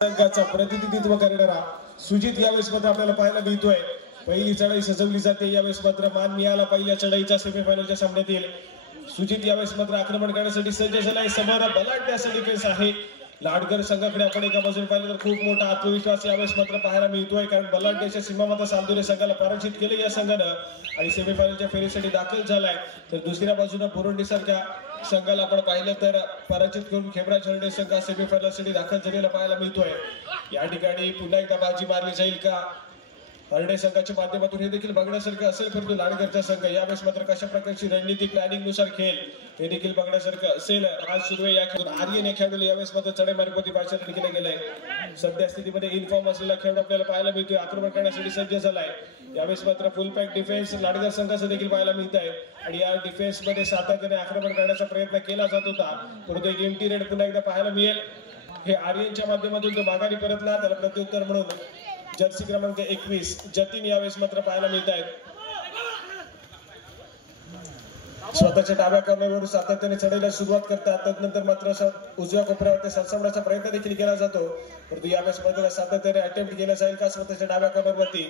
संघाचा प्रतिनिधित्व करणारा सुजित यावेळेस मात्र आपल्याला पाहायला मिळतोय। पहिली चढाई सजवली जाते, यावेळेस मात्र मान मिळाला पहिल्या चढाईच्या सेमीफायनलच्या सामन्यातील। सुजित यावेळेस मात्र आक्रमण करण्यासाठी सज्ज झालाय, समोर बलाढ्य डिफेन्स आहे लाडकर संघाकडे। आपण एका बाजूने पाहिलं तर खूप मोठा आत्मविश्वास यावेळेस मात्र पाहायला मिळतोय, कारण बलाढ्याच्या सीमामाता सामदुरे संघाला पराजित केले या संघानं आणि सेमीफायनलच्या फेरीसाठी दाखल झालाय। तर दुसऱ्या बाजूने बोरोंडी सारख्या संघाला आपण पाहिलं तर पराजित करून खेबरा झरणे संघ सेमीफायनलसाठी दाखल झालेला पाहायला मिळतोय। या ठिकाणी पुन्हा एकदा बाजी मारली जाईल का हरणे संघाच्या माध्यमातून हे देखील बघण्यासारखं असेल, परंतु लाडकरचा संघ यावेळेस मात्र कशा प्रकारची रणनीती प्लॅनिंग नुसार खेळ हे देखील बघण्यासारखं असेल। आज सुरू आहे या खेळात आर्यन या खेळाडूला यावेळेस मात्र चढाई मार्गावरती भाषण केलं गेलंय। सध्या स्थितीमध्ये इन्फॉर्म असलेला खेळाडू आपल्याला पाहायला मिळतोय, आक्रमण करण्यासाठी सज्ज झालाय। यावेळेस मात्र फुल पॅक डिफेन्स लाडकर संघाचं देखील पाहायला मिळत आहे आणि या डिफेन्स मध्ये सातत्याने आक्रमण करण्याचा प्रयत्न केला जात होता, परंतु एक एम्प्टी रेड पुन्हा एकदा पाहायला मिळेल। हे आर्यनच्या माध्यमातून तो माघारी परतला, त्याला प्रत्युत्तर म्हणून जर्सी क्रमांक 21 जतीन यावेळेस मात्र पाहायला मिळत आहेत। स्वतःच्या डाव्या कॉर्नरवर सातत्याने चढायला सुरुवात करतात, त्यानंतर मात्र उजव्या कोपऱ्यावरती सरसावण्याचा प्रयत्न देखील केला जातो, परंतु यावेळेस मात्र सातत्याने अटेम्प्ट केला जाईल का स्वतःच्या डाव्या कॉर्नरवरती।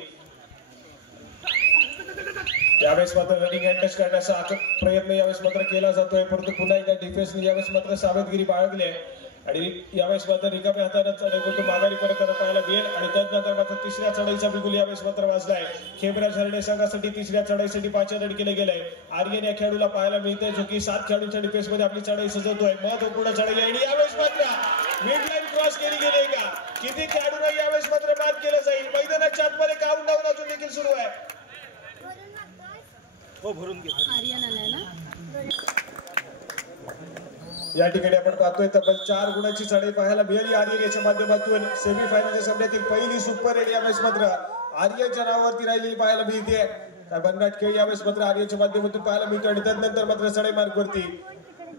यावेळेस मात्र रनिंग हँड टच करण्याचा प्रयत्न यावेळेस मात्र केला जातोय, परंतु पुन्हा एकदा डिफेन्सने यावेळेस मात्र सावधगिरी बाळगली आहे आणि यावेळेस मात्र रिकाम्या हाताने चढाई माघारी परत पाहायला मिळेल। आणि त्यानंतर मात्र तिसऱ्या चढाईचा बिगुल यावेळेस मात्र वाजलाय। खेबरा झरणे संघासाठी तिसऱ्या चढाईसाठी 5 रन केले गेले। आर्यन या खेळाडूला पाहायला मिळतंय, जो की 7 खेळाडूंच्या डिफेन्स मध्ये आपली चढाई सजवतोय। महत्वपूर्ण चढाई आणि यावेळेस मात्र मिड लाईन क्रॉस केली गेली का, किती खेळाडूंना यावेळेस मात्र बाद केलं जाईल। मैदानाच्या आतमध्ये काउंटडाऊन अजून देखील सुरू आहे। हो भरून घे आर्यन आलाय ना। या ठिकाणी आपण पाहतोय तब्बल 4 गुणाची चढाई पाहायला मिळाली आर्यन याच्या माध्यमातून। सेमीफायनलच्या सामन्यातील पहिली सुपर रेड यावेळेस मात्र आर्यनच्या नावावरती राहिलेली पाहायला मिळते। काय बनगाट खेळ यावेळेस मात्र आर्यनच्या माध्यमातून पाहायला मिळतो आणि त्यानंतर मात्र चढाई मार्गावरती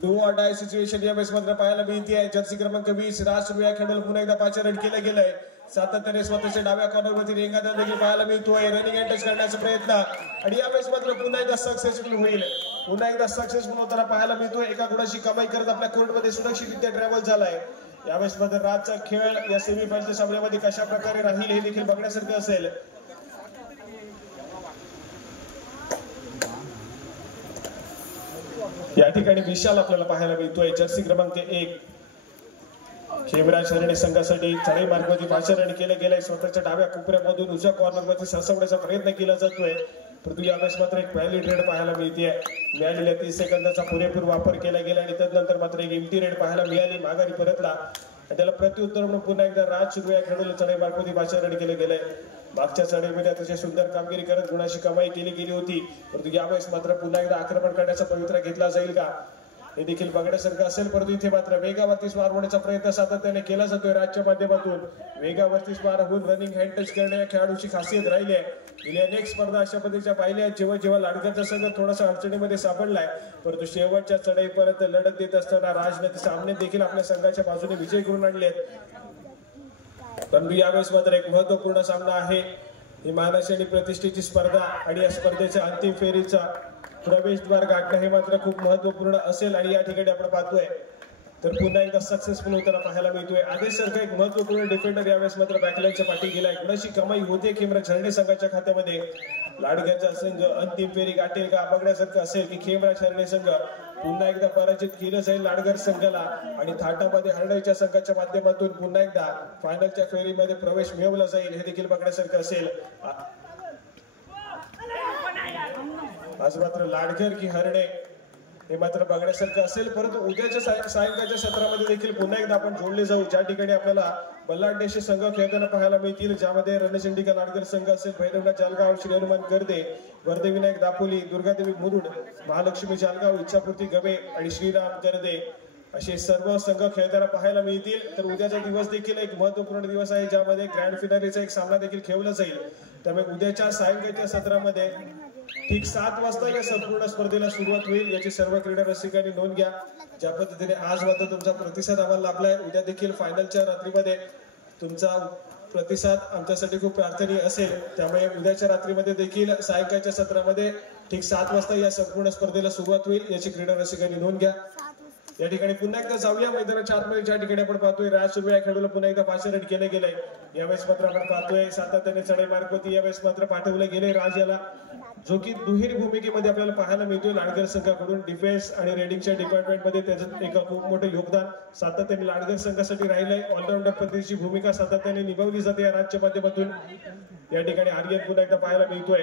डू ऑर डाय सिच्युएशन यावेळेस मात्र पाहायला मिळते। जर्सी क्रमांक 20 राज या खेळाडूला पुन्हा एकदा 5 रन केलं गेलंय। सातत्याने स्वतःच्या डाव्या कॉर्नरवरती रेंगादार देखील पाहायला मिळतोय, रनिंग हँड टच करण्याचा प्रयत्न आणि यावेळेस मात्र पुन्हा एकदा सक्सेसफुल होईल। पुन्हा एकदा सक्सेसफुल होताना पाहायला मिळतोय, एका गुणाची कमाई करत आपल्या कोर्टमध्ये सुरक्षितरित्या ट्रॅव्हल झालाय। यावेळेस मात्र राजचा खेळ या सेमीफायनलच्या सामन्यामध्ये कशा प्रकारे राहील हे देखील बघण्यासारखं असेल। या ठिकाणी विशाल आपल्याला पाहायला मिळतोय, जर्सी क्रमांक 1 खेबरा झरणे संघासाठी चढाई मार्गावरती 5 रन केले गेले। स्वतःच्या डाव्या कोपऱ्यामधून उजव्या कॉर्नरवरती सरसावण्याचा प्रयत्न केला जातोय, परंतु यावेळेस मात्र एक व्हॅलिड रेड पाहायला मिळते। मिळालेल्या 30 सेकंदाचा पुरेपूर वापर केला गेला आणि त्यानंतर मात्र एक एम्प्टी रेड पाहायला मिळाली, माघारी परतला आणि त्याला प्रत्युत्तर म्हणून पुन्हा एकदा राज सुरू या खेळाडूला चढाई मार्गावरती 5 रन केले गेले। मागच्या चढाईमध्ये अतिशय सुंदर कामगिरी करत गुणाची कमाई केली गेली होती, परंतु यावेळेस मात्र पुन्हा एकदा आक्रमण करण्याचा पवित्रा घेतला जाईल का हे देखील बघण्यासारखं असेल। परंतु इथे मात्र वेगावरती स्वार होण्याचा प्रयत्न सातत्याने केला जातोय राजच्या माध्यमातून। वेगावरती स्वार होऊन रनिंग हँड टच करणे या खेळाडूची खासियत राहिली आहे। गेल्या अनेक स्पर्धा अशा पद्धतीच्या पाहिल्या जेव्हा जेव्हा लाडकरचा संघ थोडासा अडचणीमध्ये सापडलाय, परंतु शेवटच्या चढाईपर्यंत लढत देत असताना राजने सामने देखील आपल्या संघाच्या बाजूने विजय करून आणलेत। परंतु यावेळेस मात्र एक महत्वपूर्ण सामना आहे, ही मानाची आणि प्रतिष्ठेची स्पर्धा आणि या स्पर्धेच्या अंतिम फेरीचा प्रवेशद्वार गाठणं हे मात्र खूप महत्वपूर्ण असेल। आणि या ठिकाणी आपण पाहतोय तर पुन्हा एकदा सक्सेसफुल होताना पाहायला मिळतोय। आदेश सारखा एक महत्वपूर्ण डिफेंडर यावेळेस मात्र बॅकलाईनच्या पाठी गेलाय। गुणाची कमाई होते खेबरा झरणे संघाच्या खात्यामध्ये। लाडक्याचा संघ अंतिम फेरी गाठेल का बघण्यासारखं असेल की खेबरा झरणे संघ पुन्हा एकदा पराजित केलं जाईल लाडगर संघाला आणि थाटामध्ये हरण्याच्या संघाच्या माध्यमातून पुन्हा एकदा फायनलच्या फेरीमध्ये प्रवेश मिळवला जाईल हे देखील बघण्यासारखं असेल। आज मात्र लाडघर की हरणे हे मात्र बघण्यासारखं असेल, परंतु उद्याच्या सायंकाळच्या सत्रामध्ये देखील पुन्हा एकदा आपण जोडले जाऊ, ज्या ठिकाणी आपल्याला बल्लाढ्याचे संघ खेळताना पाहायला मिळतील, ज्यामध्ये रणचंडिका लाडगर संघ असेल, भैरवनाथ जालगाव, श्री हनुमान गर्दे, वर्धविनायक दापोली, दुर्गादेवी मुरुड, महालक्ष्मी जालगाव, इच्छापूर्ती गवे आणि श्रीराम गर्दे असे सर्व संघ खेळताना पाहायला मिळतील। तर उद्याचा दिवस देखील एक महत्वपूर्ण दिवस आहे, ज्यामध्ये ग्रँड फिनालेचा एक सामना देखील खेळला जाईल। त्यामुळे उद्याच्या सायंकाळच्या सत्रामध्ये ठीक 7 वाजता या संपूर्ण स्पर्धेला सुरुवात होईल, याची सर्व क्रीडा रसिकांनी नोंद घ्या। ज्या पद्धतीने आज मात्र तुमचा प्रतिसाद आम्हाला लाभलाय, उद्या देखील फायनलच्या रात्रीमध्ये तुमचा प्रतिसाद आमच्यासाठी खूप प्रार्थनीय असेल। त्यामुळे उद्याच्या रात्रीमध्ये देखील सायंकाळच्या सत्रामध्ये ठीक 7 वाजता या संपूर्ण स्पर्धेला सुरुवात होईल, याची क्रीडा रसिकांनी नोंद घ्या। या ठिकाणी पुन्हा एकदा जाऊया मैदानाच्या आतमध्ये, ज्या ठिकाणी आपण पाहतोय राज सुर्वे या खेळाडूला पुन्हा एकदा पाचारण केलं गेलंय. यावेळेस मात्र आपण पाहतोय सातत्याने चढाई मार्गवरती यावेळेस मात्र पाठवलं गेले राज याला, जो की दुहेरी भूमिकेमध्ये आपल्याला पाहायला मिळतोय. लाडगर संघाकडून डिफेन्स आणि रेडिंगच्या डिपार्टमेंटमध्ये त्याचं एक खूप मोठं योगदान सातत्याने लाडगर संघासाठी राहिलंय. ऑलराऊंडर पद्धतीची भूमिका सातत्याने निभावली जाते या राज्य माध्यमातून. या ठिकाणी आर्यन पुन्हा एकदा पाहायला मिळतोय.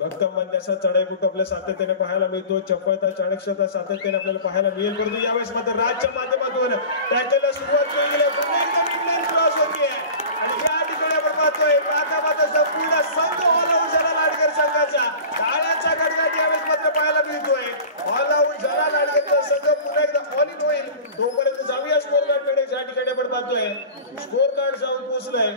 भक्कम मंद्याचा चढाईबूट आपल्या सातत्याने पाहायला मिळतो. चपळता चाणक्षता सातत्याने आपल्याला पाहायला मिळेल. परंतु यावेळेस मात्र राजच्या माध्यमातून टॅकलला सुरुवात केली आहे. पुन्हा एकदा मिडलाईन क्रॉस होतीये आणि या ठिकाणी आपण पाहतोय माता संपूर्ण संघ ऑल आउट झाला लाडगर संघाचा. टाळ्यांचा गडगड यावेळेस मात्र पाहायला मिळतोय. ऑल आउट झाला लाडगरचा संघ, पुन्हा एकदा ऑल इन होईल. तोपर्यंत जाऊया स्कोर कार्डकडे, ज्या ठिकाणी आपण पाहतोय स्कोर कार्ड जाऊन पोहोचलंय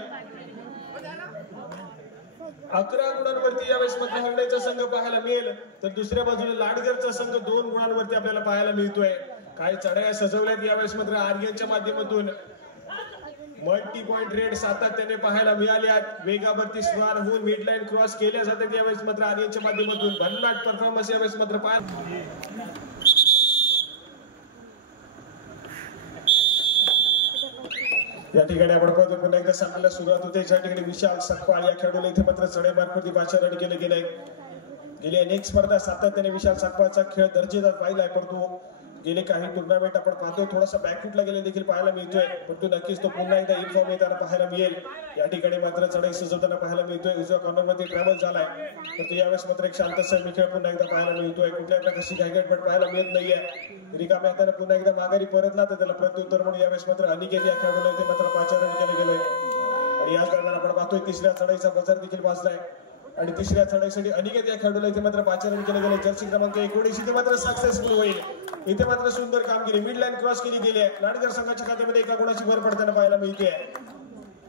11 गुणांवरती यावेळेस मात्र हरण्याचा संघ पाहायला मिळेल. तर दुसऱ्या बाजूला लाडगरचा संघ 2 गुणांवरती आपल्याला पाहायला मिळतोय. काय चढाया सजवल्यात यावेळेस मात्र आर्यनच्या माध्यमातून. मल्टी पॉइंट रेड सातत्याने पाहायला मिळाल्यात. वेगावरती स्वार होऊन मिडलाईन क्रॉस केल्या जातात यावेळेस मात्र आर्यनच्या माध्यमातून. भन्नाट परफॉर्मन्स यावेळेस मात्र या ठिकाणी आपण पाहतो पुन्हा एकदा सामन्याला सुरुवात होते, ज्या ठिकाणी विशाल सकपाळ या खेळाडूला इथे मात्र चढाई मार्फत पाचारण केले गेले. गेली अनेक स्पर्धा सातत्याने विशाल सकपाळचा खेळ दर्जेदार पाहिलाय. परंतु गेले काही टुर्नामेंट आपण पाहतोय थोडासा बॅकफुटला गेले देखील पाहायला मिळतोय. परंतु नक्कीच तो पुन्हा एकदा इन्फॉर्म येताना पाहायला मिळेल. या ठिकाणी मात्र चढाई सजवताना पाहायला मिळतोय. उजव्या कॉर्नरमध्ये ट्रॅव्हल झालाय. परंतु यावेळेस मात्र एक शांत सैमी खेळ पुन्हा एकदा पाहायला मिळतोय. कुठल्याही प्रकारची घाईगडबड पाहायला मिळत नाहीये. रिकाम्या हाताने पुन्हा एकदा माघारी परतला तर त्याला प्रत्युत्तर म्हणून यावेळेस मात्र अनिकेत या खेळाडूला इथे मात्र पाचारण केले गेलंय. आणि याच दरम्यान आपण पाहतोय तिसऱ्या चढाईचा बजर देखील वाजलाय आणि तिसऱ्या चढाईसाठी अनिकेत या खेळाडूला इथे मात्र पाचारण केले गेले. जर्सी क्रमांक 19 इथे मात्र सक्सेसफुल होईल. इथे मात्र सुंदर कामगिरी, मिडलाईन क्रॉस केली गेली आहे. लाडगर संघाच्या खात्यामध्ये 1 गुणाची भर पडताना पाहायला मिळते.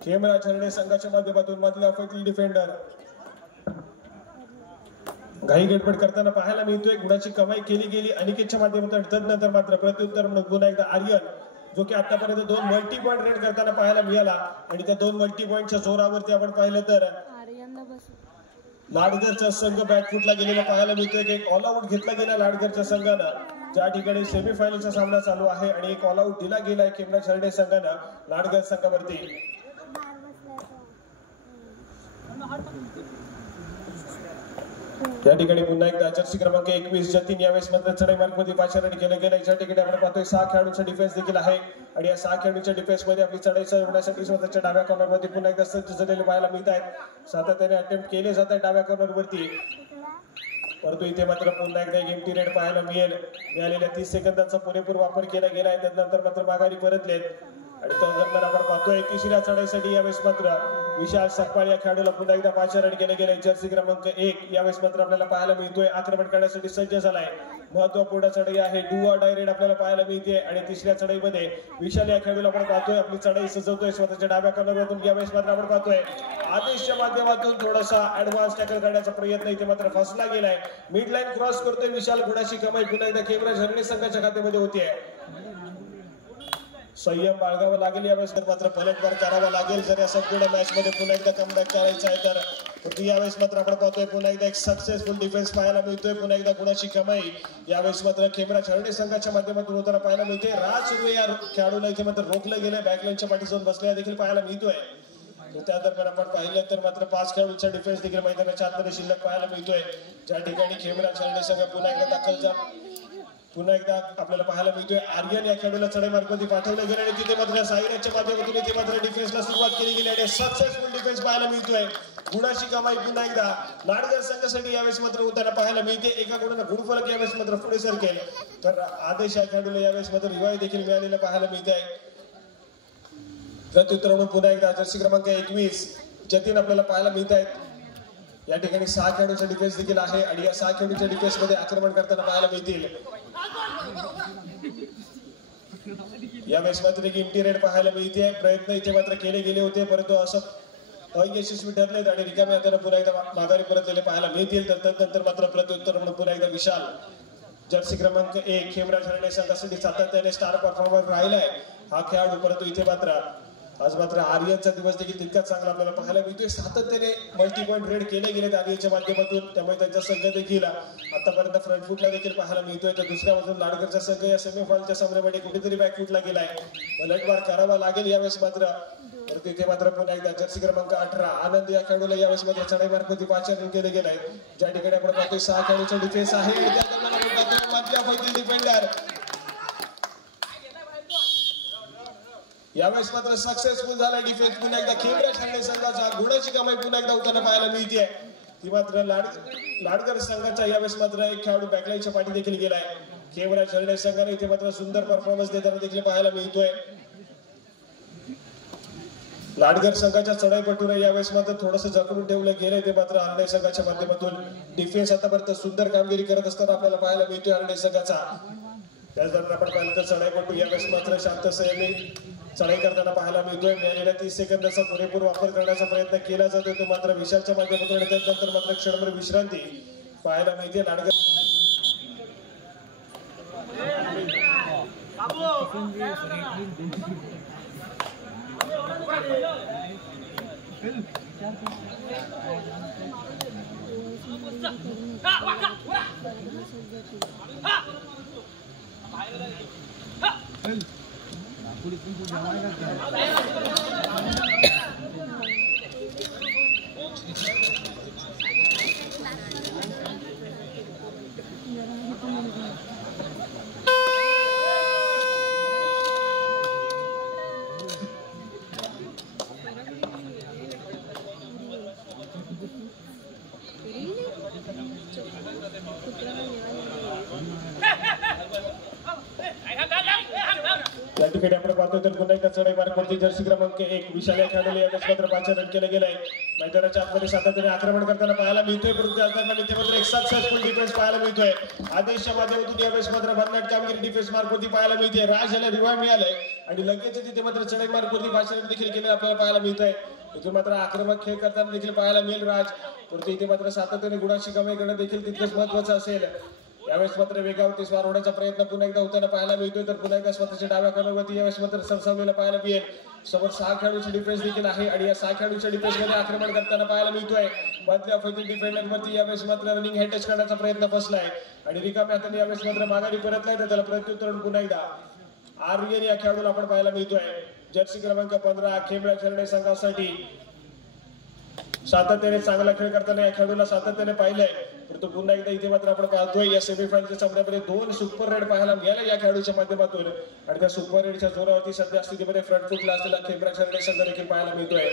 खेमराज हरणे संघाच्या माध्यमातून मधल्या फैटल डिफेंडर घाई गडबड करताना पाहायला मिळतोय. गुणाची कमाई केली गेली अनिकेतच्या माध्यमातून. तदनंतर मात्र प्रत्युत्तर म्हणून पुन्हा एकदा आर्यन, जो की आतापर्यंत 2 मल्टी पॉइंट रेड करताना पाहायला मिळाला. आणि त्या 2 मल्टी पॉइंटच्या जोरावरती आपण पाहिलं तर लाडगरचा संघ बॅकफुटला गेलेला पाहायला मिळतोय. एक ऑल आउट घेतला गेला लाडगरच्या संघानं, ज्या ठिकाणी सेमीफायनलचा सामना चालू आहे. आणि एक ऑल आउट दिला गेलाय खेमराज हरणे संघानं लाडगर संघावरती. या ठिकाणी पुन्हा एकदा जर्सी क्रमांक 21 जतीन यावेळेस मात्र चढाई मार्गमध्ये पाचारण केलं गेलंय. ज्या ठिकाणी आपण पाहतोय 6 खेळाडूंचा डिफेन्स देखील आहे. आणि या 6 खेळाडूंच्या डिफेन्स मध्ये आपली चढाई चढवण्यासाठी स्वतःच्या डाव्या कॉर्नरमध्ये पुन्हा एकदा सज्ज झालेले पाहायला मिळत आहेत. सातत्याने अटेम्प्ट केले जात आहे डाव्या कॉर्नरवरती. परंतु इथे मात्र पुन्हा एकदा एक एम्प्टी रेड पाहायला मिळेल. मिळालेल्या 30 सेकंदाचा पुरेपूर वापर केला गेलाय. त्यानंतर मात्र माघारी परतलेत. आणि त्या दरम्यान आपण पाहतोय तिसऱ्या चढाईसाठी यावेळेस मात्र विशाल सकपाळ या खेळाडूला पुन्हा एकदा पाचारण केले गेले. जर्सी क्रमांक 1 यावेळेस मात्र आपल्याला पाहायला मिळतोय आक्रमण करण्यासाठी सज्ज झालाय. महत्वपूर्ण चढाई आहे. डू ऑर डाय रेड आपल्याला पाहायला मिळते. आणि तिसऱ्या चढाईमध्ये विशाल या खेळाडूला आपण पाहतोय आपली चढाई सजवतोय स्वतःच्या डाव्या कॉर्नरवरून. यावेळेस मात्र आपण पाहतोय आदेशच्या माध्यमातून थोडासा ऍडव्हान्स टॅकल करण्याचा प्रयत्न इथे मात्र फसला गेलाय. मिडलाईन क्रॉस करतोय विशाल. गुणाची कमाई पुन्हा एकदा खेमराज हरणे संघाच्या खात्यामध्ये होतीये. संयम बाळगावा लागेल यावेळेस मात्र पलटवार करावा लागेल जर या संपूर्ण मॅच मध्ये पुन्हा एकदा कमबॅक करायचा आहे तर. परंतु यावेळेस मात्र आपण पाहतोय पुन्हा एकदा एक सक्सेसफुल डिफेन्स पाहायला मिळतोय. पुन्हा एकदा गुणाची कमाई यावेळेस मात्र खेमराज हरणे संघाच्या माध्यमातून होताना पाहायला मिळते. राज सुर्वे या खेळाडूला इथे मात्र रोखलं गेलं. बॅकलाईनच्या पाठी जाऊन बसलेला देखील पाहायला मिळतोय. त्या दरम्यान आपण पाहिलं तर मात्र 5 खेळाडूंचा डिफेन्स देखील मैदानाच्या आतमध्ये शिल्लक पाहायला मिळतोय. ज्या ठिकाणी खेमराज हरणे संघ पुन्हा एकदा दाखल पुन्हा एकदा आपल्याला पाहायला मिळतोय. आर्यन या खेळाडूला चढाई मार्गावरती पाठवलं गेलं आणि तिथे मात्र साईराजच्या माध्यमातून इथे मात्र डिफेन्सला सुरुवात केली गेली आणि सक्सेसफुल डिफेन्स पाहायला मिळतोय. गुणाची कमाई पुन्हा एकदा लाडगर संघासाठी यावेळेस मात्र होताना पाहायला मिळते. एका गुणाला गुणफलक यावेळेस मात्र पुढे सरकेल तर आदेश या खेळाडूला यावेळेस मात्र रिवाय देखील मिळालेला पाहायला मिळत आहे. प्रत्युत्तर म्हणून पुन्हा एकदा जर्सी क्रमांक 21 जतीन आपल्याला पाहायला मिळत आहेत. या ठिकाणी 6 खेळाडूंचा डिफेन्स देखील आहे आणि या 6 खेळाडूंच्या डिफेन्स मध्ये आक्रमण करताना पाहायला मिळतील. यावेळेस मात्र एक एम्प्टी रेड पाहायला मिळते. प्रयत्न इथे मात्र केले गेले होते परंतु असं अयशस्वी ठरलेत आणि रिकाम्या हाताने पुन्हा एकदा माघारी परतलेले पाहायला मिळतील. तर त्यानंतर मात्र प्रत्युत्तर म्हणून पुन्हा एकदा विशाल जर्सी क्रमांक 1 खेमराज हरणे संघासाठी सातत्याने स्टार परफॉर्मर राहिलाय हा खेळाडू. परंतु इथे मात्र आज मात्र आर्यनचा दिवस देखील तितकाच चांगला आपल्याला पाहायला मिळतोय. सातत्याने मल्टी पॉईंट रेड केले गेले आर्यनच्या माध्यमातून, त्यामुळे त्यांचा संघ देखील आतापर्यंत फ्रंट फुटला देखील पाहायला मिळतोय. तर दुसऱ्या बाजूला लाडकरचा संघ या सेमीफायनलच्या सामन्यामध्ये कुठेतरी बॅक फुटला गेलाय. पलटवार करावा लागेल यावेळेस मात्र. तर तिथे मात्र पुन्हा एकदा जर्सी क्रमांक 18 आनंद या खेळाडूला यावेळेस मात्र चढाई मार्फत पाचारण केले गेले आहे. ज्या ठिकाणी आपण पाहतोय 6 खेळाडूचा डिफेन्स आहे. त्या दरम्यान आपण पाहतोय मधल्या डिफेंडर यावेळेस मात्र सक्सेसफुल झाला डिफेन्स. पुन्हा एकदा खेमरा छाडणे संघाचा गुणाची कमाई पुन्हा एकदा होताना पाहायला मिळते. ती मात्र लाडकर संघाचा यावेळेस मात्र एक खेळाडू बॅकलाईनच्या पाठी देखील गेलाय. खेमरा छाडणे संघाने इथे मात्र सुंदर परफॉर्मन्स देताना देखील पाहायला मिळतोय. लाडकर संघाच्या चढाईपटून यावेळेस मात्र थोडंसं जखडून ठेवलं गेलंय. ते मात्र हरणे संघाच्या माध्यमातून डिफेन्स आतापर्यंत सुंदर कामगिरी करत असताना आपल्याला पाहायला मिळतोय हरणे संघाचा. त्याच दरम्यान आपण पाहिलं तर चढाईपटू यावेळेस मात्र शांत संयमी चढाई करताना पाहायला मिळतोय. मिळालेल्या 30 सेकंदाचा पुरेपूर वापर करण्याचा प्रयत्न केला जातोय. तो मात्र विशालच्या माध्यमातून आणि त्यानंतर मात्र क्षणभर विश्रांती पाहायला मिळते. लाडकर या ठिकाणी आपण पाहतोय तर पुन्हा एकदा चढाई मार्गावरती जर्सी क्रमांक 1 विशाल या खेळाडूला यावेळेस मात्र पाचारण केलं गेलंय. मैदानाच्या आतमध्ये सातत्याने आक्रमण करताना पाहायला मिळतोय, परंतु त्या दरम्यान इथे मात्र एक सक्सेसफुल डिफेन्स पाहायला मिळतोय. आदेशच्या माध्यमातून यावेळेस मात्र भन्नाट कामगिरी डिफेन्स मार्गावरती पाहायला मिळते. राज याला रिवाय मिळालंय आणि लगेच तिथे मात्र चढाई मार्गावरती पाचारण देखील केले आपल्याला पाहायला मिळतंय. इथे मात्र आक्रमक खेळ करताना देखील पाहायला मिळेल राज, परंतु इथे मात्र सातत्याने गुणाची कमाई करणं देखील तितकंच महत्वाचं असेल. यावेळेस मात्र वेगावरती स्वार होण्याचा प्रयत्न पुन्हा एकदा होताना पाहायला मिळतोय. तर पुन्हा एकदा स्वतःच्या डाव्या कॉर्नरवरती यावेळेस मात्र सरसावलेला पाहायला मिळेल. समोर 6 खेळाडूचे डिफेन्स देखील आहे आणि या 6 खेळाडूच्या डिफेन्स मध्ये आक्रमण करताना पाहायला मिळतोय. मधल्या फैती डिफेंडरवरती यावेळेस मात्र रनिंग हेड टच करण्याचा प्रयत्न फसलाय आणि रिकाम्या हाताने यावेळेस मात्र माघारी परतलाय. तर त्याला प्रत्युत्तर पुन्हा एकदा आर्यन या खेळाडूला आपण पाहायला मिळतोय. जर्सी क्रमांक 15 खेमरा छाडणे संघासाठी सातत्याने चांगला खेळ करताना या खेळाडूला सातत्याने पाहिलंय, परंतु पुन्हा एकदा इथे मात्र आपण पाहतोय या सेमीफायनलच्या सामन्यामध्ये 2 सुपर रेड पाहायला मिळाले या खेळाडूच्या माध्यमातून आणि त्या सुपर रेडच्या जोरावरती सध्या स्थितीमध्ये फ्रंट फुटला असलेला खेमरा छाडणे संघ देखील पाहायला मिळतोय.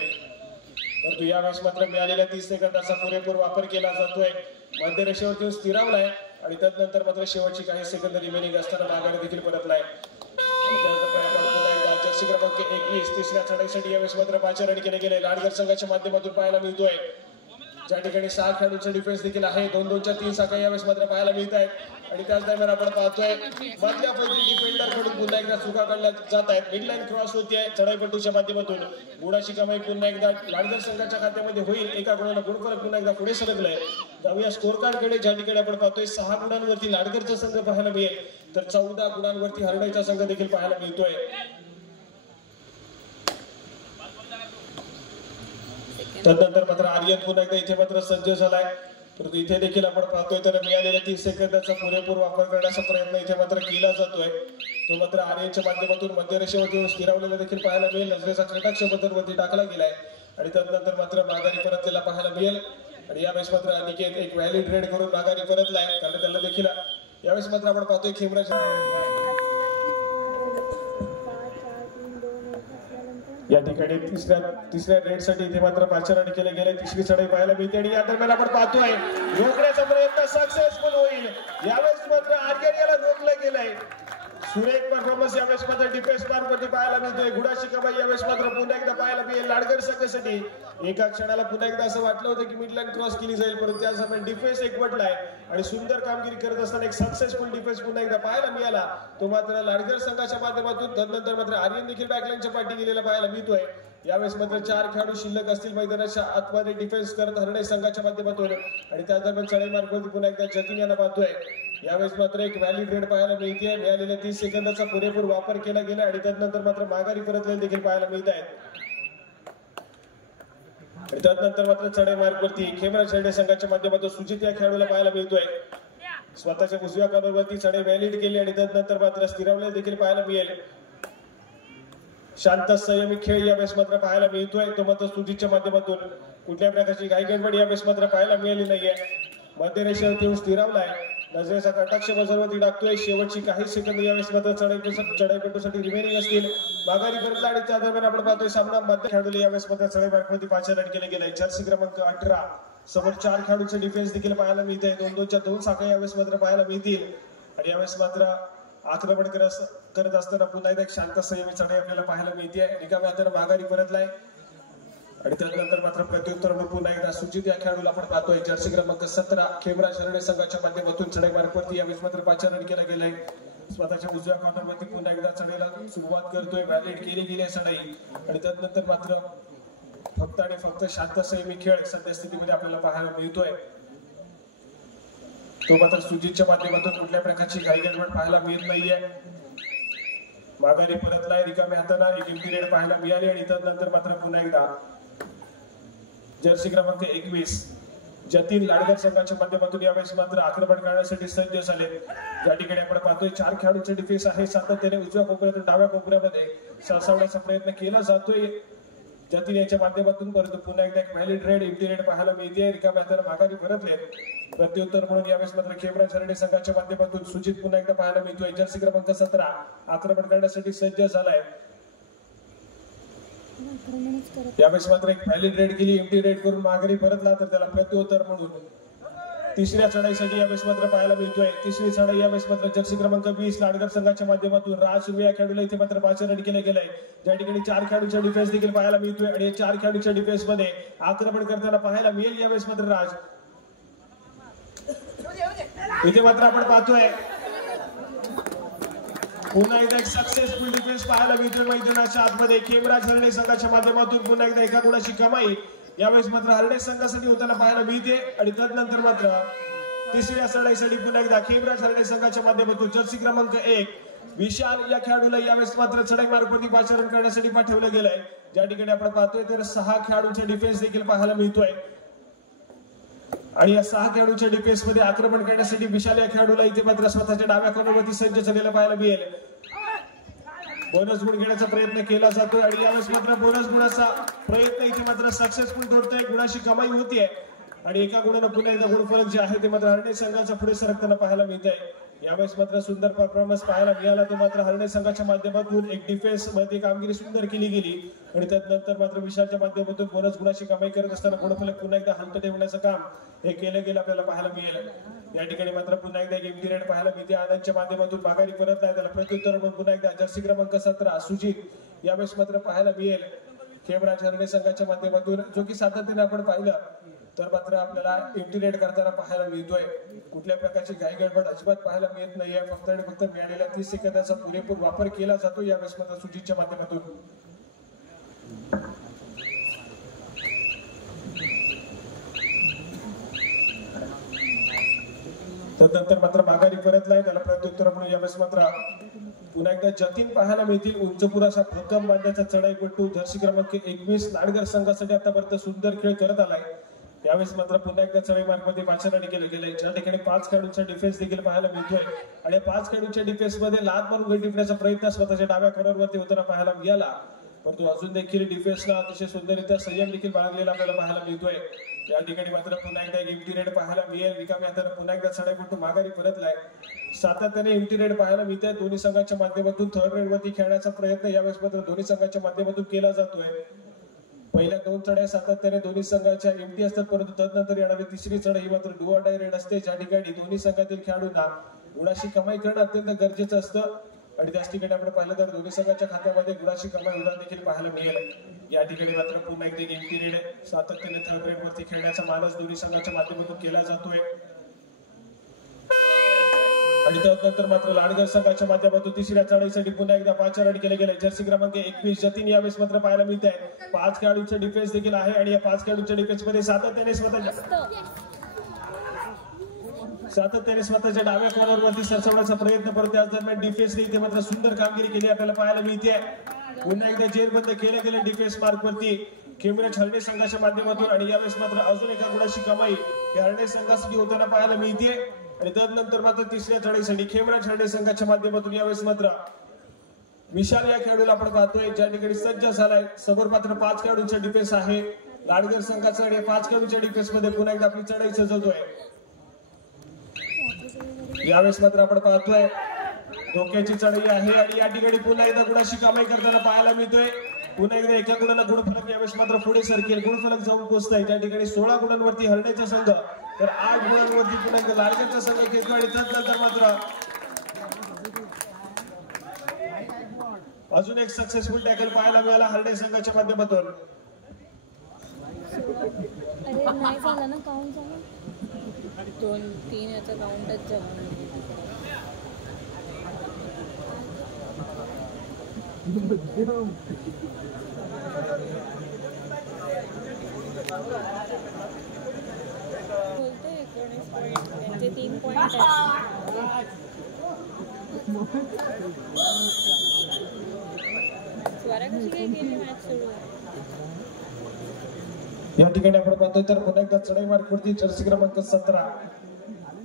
परंतु यावेळेस मात्र मिळालेल्या 30 सेकंदाचा पुरेपूर वापर केला जातोय. मध्यरेषेवरती स्थिरावलाय आणि त्यानंतर मात्र शेवटची काही सेकंद रिमेनिंग असताना माघारी देखील परतलाय. जर्सी क्रमांक 21 तिसऱ्या चढाईसाठी यावेळेस मात्र पाचारण केले गेले लाडकर संघाच्या माध्यमातून पाहायला मिळतोय. ज्या ठिकाणी 6 खेळाडूंचा डिफेन्स देखील आहे. 2-2च्या 3 साखळ्या यावेळेस मात्र पाहायला मिळत आहेत आणि त्याच दरम्यान आपण पाहतोय मधल्या फैती डिफेंडर कडून पुन्हा एकदा चुका काढल्या जात आहेत. मिडलाईन क्रॉस होतीये चढाईपटूच्या माध्यमातून. गुणाची कमाई पुन्हा एकदा लाडकर संघाच्या खात्यामध्ये होईल. एका गुणाला गुणफलक पुन्हा एकदा पुढे सरकलाय. जाऊया स्कोर कार्ड कडे, ज्या ठिकाणी आपण पाहतोय 6 गुणांवरती लाडकरचा संघ पाहायला मिळेल तर 14 गुणांवरती हरण्याचा संघ देखील पाहायला मिळतोय. त्यानंतर मात्र आर्यन पुन्हा एकदा इथे मात्र सज्ज झालाय, परंतु इथे देखील आपण पाहतोय तर मिळालेल्या 30 सेकंदाचा पुरेपूर वापर करण्याचा प्रयत्न इथे मात्र केला जातोय. तो मात्र आर्यनच्या माध्यमातून मध्यरेषेवरती स्थिरावलेला देखील पाहायला मिळेल. नजरेचा कटाक्ष बदलवरती टाकला गेलाय आणि त्यानंतर मात्र माघारी परतलेला पाहायला मिळेल आणि यावेळेस मात्र अनिकेत एक व्हॅलिड रेड करून माघारी परतलाय. कारण त्याला देखील यावेळेस मात्र आपण पाहतोय खेमराच्या या ठिकाणी तिसऱ्या रेड साठी इथे मात्र पाचारण केले गेले. तिसरी चढाई पाहायला मिळते आणि या दरम्यान आपण पाहतोय रोखण्याचा प्रयत्न सक्सेसफुल होईल. यावेळेस मात्र आर्यन याला रोखलं गेलंय. सुरेख परफॉर्मन्स यावेळेस मात्र डिफेन्स मार्कवरती पाहायला मिळतोय. गुणाची कमाई यावेळेस मात्र पुन्हा एकदा पाहायला मिळेल लाडकर संघासाठी. एका क्षणाला पुन्हा एकदा असं वाटलं होतं की मिडलाईन क्रॉस केली जाईल, परंतु त्या समय डिफेन्स एकवटलाय आणि सुंदर कामगिरी करत असताना एक सक्सेसफुल डिफेन्स पुन्हा एकदा पाहायला मिळाला. तो मात्र लाडकर संघाच्या माध्यमातून. त्यानंतर मात्र आर्यन देखील बॅकलाईनच्या पाठी गेलेला पाहायला मिळतोय. यावेळेस मात्र 4 खेळाडू शिल्लक असतील मैदानाच्या आतमध्ये डिफेन्स करत हरणे संघाच्या माध्यमातून आणि त्या दरम्यान चढाई मार्गावरती पुन्हा एकदा जतीन यांना पाहतोय. यावेळेस मात्र एक व्हॅलिड रेड पाहायला मिळते. मिळालेल्या 30 सेकंदाचा पुरेपूर वापर केला गेला आणि त्यानंतर मात्र माघारी परतलेले देखील पाहायला मिळत आहेत. आणि त्यानंतर मात्र चढाई मार्गवरती खेमराज शेरडे संघाच्या माध्यमातून सुजित या खेळाडूला पाहायला मिळतोय. स्वतःच्या उजव्या कॉर्नरवरती चढाई व्हॅलिड केली आणि त्यानंतर मात्र स्थिरावले देखील पाहायला मिळेल. शांत संयमी खेळ यावेळेस मात्र पाहायला मिळतोय. तो मात्र सुजितच्या माध्यमातून कुठल्या प्रकारची घाई गडबड यावेळेस मात्र पाहायला मिळाली नाहीये. मध्यरेषेवरती येऊन स्थिरावलाय. नजरेचा कटाक्ष बजरवरती टाकतोय. शेवटची काही सेकंद यावेळेस मात्र चढाईपेटूसाठी रिमेनिंग असतील. माघारी करतला आणि त्या दरम्यान आपण पाहतोय सामना मध्य खेळाडूला यावेळेस मात्र चढाई मार्गवरती पाचारण केले गेले. जर्सी क्रमांक 18 समोर 4 खेळाडूंचे डिफेन्स देखील पाहायला मिळते. 2-2च्या 2 साखळ्या यावेळेस मात्र पाहायला मिळतील आणि यावेळेस मात्र आक्रमण करत असताना पुन्हा एकदा एक शांत संयमी चढाई आपल्याला पाहायला मिळते. रिकाम्या हाताने माघारी परतलाय आणि त्यानंतर मात्र प्रत्युत्तर म्हणून पुन्हा एकदा सुजित या खेळाडूला आपण पाहतोय. जर्सी क्रमांक 17 खेमराज शेरडे संघाच्या माध्यमातून चढाई मार्गवरती यावेळेस मात्र पाचारण केलं गेलंय. स्वतःच्या उजव्या कॉर्नरवरती पुन्हा एकदा चढाईला सुरुवात करतोय. व्हॅलिड केली गेली चढाई आणि त्यानंतर मात्र फक्त आणि फक्त शांत संयमी खेळ सद्यस्थितीमध्ये आपल्याला पाहायला मिळतोय. तो मात्र सुजितच्या माध्यमातून कुठल्या प्रकारची घाई गडबड पाहायला मिळत नाहीये. माघारी परतलाय. रिकाम्या हाताला एक एम्प्टी रेड पाहायला मिळाली आणि त्यानंतर मात्र पुन्हा एकदा जर्सी क्रमांक 21 जतीन लाडगर संघाच्या माध्यमातून यावेळेस मात्र आक्रमण करण्यासाठी सज्ज झाले. ज्या ठिकाणी आपण पाहतोय 4 खेळाडूंचे डिफेन्स आहे. सातत्याने उजव्या कोपऱ्यातून डाव्या कोपऱ्यामध्ये सरसावण्याचा प्रयत्न केला जातोय जतीन याच्या माध्यमातून. परंतु पुन्हा एकदा एक व्हॅलिड रेड एम्प्टी रेड पाहायला मिळते. रिकाम्या हाताने माघारी परतले. प्रत्युत्तर म्हणून यावेळेस मात्र खेमराज शेरडे संघाच्या माध्यमातून सुजित पुन्हा एकदा पाहायला मिळतोय. जर्सी क्रमांक 17 आक्रमण करण्यासाठी सज्ज झालाय. यावेळेस मात्र एक व्हॅलिड रेड केली. एम्प्टी रेड करून माघारी परतला तर त्याला प्रत्युत्तर म्हणून तिसऱ्या चढाईसाठी यावेळेस मात्र पाहायला मिळतोय. तिसरी चढाई यावेळेस मात्र जर्सी क्रमांक 20 लाडगर संघाच्या माध्यमातून राज सुर्वे या खेळाडूला इथे मात्र पाचारण केलं गेलंय. ज्या ठिकाणी 4 खेळाडूंचा डिफेन्स देखील पाहायला मिळतोय आणि या 4 खेळाडूंच्या डिफेन्स मध्ये आक्रमण करताना पाहायला मिळेल यावेळेस मात्र राज. इथे मात्र आपण पाहतोय पुन्हा एकदा एक सक्सेसफुल डिफेन्स पाहायला मिळतोय मैदानाच्या आतमध्ये. खेमराज शेरडे संघाच्या माध्यमातून पुन्हा एकदा एका गुणाची कमाई यावेळेस मात्र हरडे संघासाठी होताना पाहायला मिळते आणि त्यानंतर मात्र तिसऱ्या चढाईसाठी पुन्हा एकदा खेमराज शेरडे संघाच्या माध्यमातून जर्सी क्रमांक 1 विशाल या खेळाडूला यावेळेस मात्र चढाई मार्गवरती पाचारण करण्यासाठी पाठवलं गेलंय. ज्या ठिकाणी आपण पाहतोय तर 6 खेळाडूंचा डिफेन्स देखील पाहायला मिळतोय आणि या 6 खेळाडूंच्या डिफेन्स मध्ये आक्रमण करण्यासाठी विशाल या खेळाडूला इथे मात्र स्वतःच्या डाव्या कॉर्नरवरती सज्ज झालेला पाहायला मिळेल. बोनस गुण घेण्याचा प्रयत्न केला जातोय आणि यावेळेस मात्र बोनस गुणाचा प्रयत्न इथे मात्र सक्सेसफुल ठरतोय. गुणाची कमाई होतीये आणि एका गुणानं पुन्हा एकदा गुणफलक जे आहे ते मात्र हरणे संघाच्या पुढे सरकताना पाहायला मिळत आहे. यावेळेस मात्र सुंदर परफॉर्मन्स पाहायला मिळाला. तो मात्र हरणे संघाच्या माध्यमातून एक डिफेन्स मध्ये कामगिरी सुंदर केली गेली आणि त्यानंतर मात्र विशालच्या माध्यमातून बोनस गुणाची कमाई करत असताना गुणफलक पुन्हा एकदा हलत ठेवण्याचं काम हे केलं गेलं आपल्याला पाहायला मिळेल. या ठिकाणी मात्र पुन्हा एकदा गेम पिरियड पाहायला मिळते. आनंदच्या माध्यमातून माघारी परत आहे. त्याला प्रत्युत्तर म्हणून पुन्हा एकदा जर्सी क्रमांक 17 सुजित यावेळेस मात्र पाहायला मिळेल. खेमराज शेरडे संघाच्या माध्यमातून जो की सातत्याने आपण पाहिलं तर मात्र आपल्याला इंटिरेट करताना पाहायला मिळतोय. कुठल्या प्रकारची घाई गडबड अजिबात पाहायला मिळत नाहीये. फक्त आणि फक्त मिळालेल्या 30 सेकंदाचा पुरेपूर वापर केला जातो यावेळेस मात्र सुजितच्या माध्यमातून. त्यानंतर मात्र माघारी परतलाय. त्याला प्रत्युत्तर म्हणून यावेळेस मात्र पुन्हा एकदा जतीन पाहायला मिळतील. उंचपुराचा भक्कम बांध्याचा चढाईपटू जर्सी क्रमांक 21 लाडगर संघासाठी आतापर्यंत सुंदर खेळ करत आलाय. यावेळेस मात्र पुन्हा एकदा चढाई मार्गमध्ये पाचारण केलं गेलंय. ज्या ठिकाणी 5 खेळाडूंचा डिफेन्स देखील पाहायला मिळतोय आणि 5 खेळाडूंच्या डिफेन्स मध्ये लात मारून गट टिपण्याचा प्रयत्न स्वतःच्या डाव्या कॉर्नरवरती होताना पाहायला मिळाला. परंतु अजून देखील डिफेन्सला अतिशय सुंदररित्या संयम देखील बाळगलेला आपल्याला पाहायला मिळतोय. या ठिकाणी मात्र पुन्हा एकदा एम्प्टी रेड पाहायला मिळेल. रिकाम्या हाताने पुन्हा एकदा चढाईपटू माघारी परतलाय. सातत्याने एम्प्टी रेड पाहायला मिळतंय. दोन्ही संघाच्या माध्यमातून थर्ड रेड वरती खेळण्याचा प्रयत्न यावेळेस मात्र दोन्ही संघाच्या माध्यमातून केला जातोय. पहिल्या 2 चढाई सातत्याने दोन्ही संघाच्या एम्प्टी असतात, परंतु त्यानंतर येणारी तिसरी चढाई ही मात्र डू ऑर डाय रेड असते. ज्या ठिकाणी दोन्ही संघातील खेळाडूंना गुणाची कमाई करणं अत्यंत गरजेचं असतं आणि त्याच ठिकाणी आपण पाहिलं तर दोन्ही संघाच्या खात्यामध्ये गुणाची कमाई होणार देखील पाहायला मिळेल. या ठिकाणी मात्र पुन्हा एकदा एम्प्टी रेड सातत्याने थर्ड रेड वरती खेळण्याचा मानस दोन्ही संघाच्या माध्यमातून केला जातोय आणि त्यानंतर मात्र लाडगर संघाच्या माध्यमातून तिसऱ्या चढाईसाठी पुन्हा एकदा पाचारण केले गेले. जर्सी क्रमांक 21 जतीन यावेळेस मात्र पाहायला मिळत आहे. 5 खेळाडूंचे डिफेन्स देखील आहे आणि या 5 खेळाडूंच्या डिफेन्स मध्ये सातत्याने स्वतःच्या सातत्याने स्वतःच्या डाव्या कॉर्नरवरती सरसवण्याचा प्रयत्न करतो. त्याच दरम्यान डिफेन्सने इथे मात्र सुंदर कामगिरी केली आपल्याला पाहायला मिळते. पुन्हा एकदा जेरबंद केले गेले डिफेन्स मार्कवरती खेमराज हरणे संघाच्या माध्यमातून आणि यावेळेस मात्र अजून एका गुणाची कमाई हरणे संघासाठी होताना पाहायला मिळते. आणि त्यानंतर मात्र तिसऱ्या चढाईसाठी खेमराज हरणे संघाच्या माध्यमातून यावेळेस मात्र विशाल या खेळाडूला आपण पाहतोय ज्या ठिकाणी सज्ज झालाय. समोर मात्र 5 खेळाडूंचा डिफेन्स आहे लाडगर संघाचा आणि 5 खेळाडूंच्या डिफेन्स मध्ये पुन्हा एकदा आपली चढाई सजवतोय. यावेळेस मात्र आपण पाहतोय धोक्याची चढाई आहे आणि या ठिकाणी पुन्हा एकदा गुणाची कमाई करताना पाहायला मिळतोय. पुन्हा एकदा एका गुणाला गुणफलक यावेळेस मात्र पुढे सरकेल. गुणफलक जाऊन पोहोचताय त्या ठिकाणी 16 गुणांवरती हरण्याचा संघ तर 8 गुणांवरती पुन्हा एकदा लाडगरचा संघ घेतो. आणि त्यानंतर मात्र अजून एक सक्सेसफुल टॅकल पाहायला मिळाला हरणे संघाच्या माध्यमातून. अरे नाही झालं ना काउंट झालं 2-3 याचा काउंटच झाला. बोलते 19 पॉइंट त्यांचे 3 पॉइंट आहेत. स्वरा कशी काय गेली मॅच सुरू. या ठिकाणी आपण पाहतोय तर पुन्हा एकदा चढाई मार्कवरती जर्सी क्रमांक 17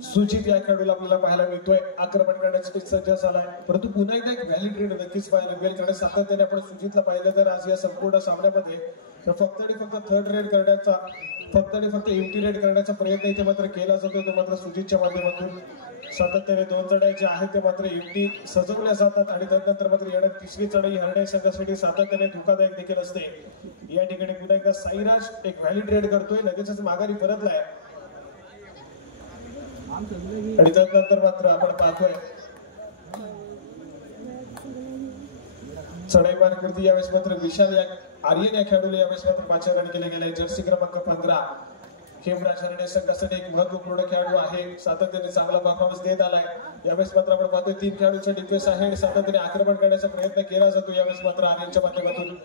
सुजित या खेळाडूला आपल्याला पाहायला मिळतोय. आक्रमण करण्यासाठी सज्ज झालाय परंतु पुन्हा एकदा एक व्हॅलिड रेड नक्कीच पाहायला मिळेल. कारण सातत्याने आपण सुजितला पाहिलं तर आज या संपूर्ण सामन्यामध्ये तर फक्त आणि फक्त थर्ड रेड करण्याचा फक्त आणि फक्त एम्प्टी रेड करण्याचा प्रयत्न इथे मात्र केला जातो. तो मात्र सुजितच्या माध्यमातून सातत्याने 2 चढाई जे आहेत ते मात्र एम्प्टी सजवल्या जातात. आणि त्यानंतर मात्र येणारी तिसरी चढाई हरणे संघासाठी सातत्याने धोकादायक देखील असते. या ठिकाणी पुन्हा एकदा साईराज एक व्हॅलिड रेड करतोय लगेचच माघारी परतलाय. आणि त्यानंतर मात्र आपण पाहतोय चढाई मार्कवरती यावेळेस मात्र विशाल या आर्यन या खेळाडूला यावेळेस मात्र पाचारण केले गेले. जर्सी क्रमांक 15 खेमराज हरणे संघासाठी एक महत्वपूर्ण खेळाडू आहे. सातत्याने चांगला परफॉर्मन्स देत आलाय. यावेळेस मात्र आपण पाहतोय 3 खेळाडूंचा डिफेन्स आहे. सातत्याने आक्रमण करण्याचा प्रयत्न केला जातो यावेळेस मात्र आर्यनच्या माध्यमातून.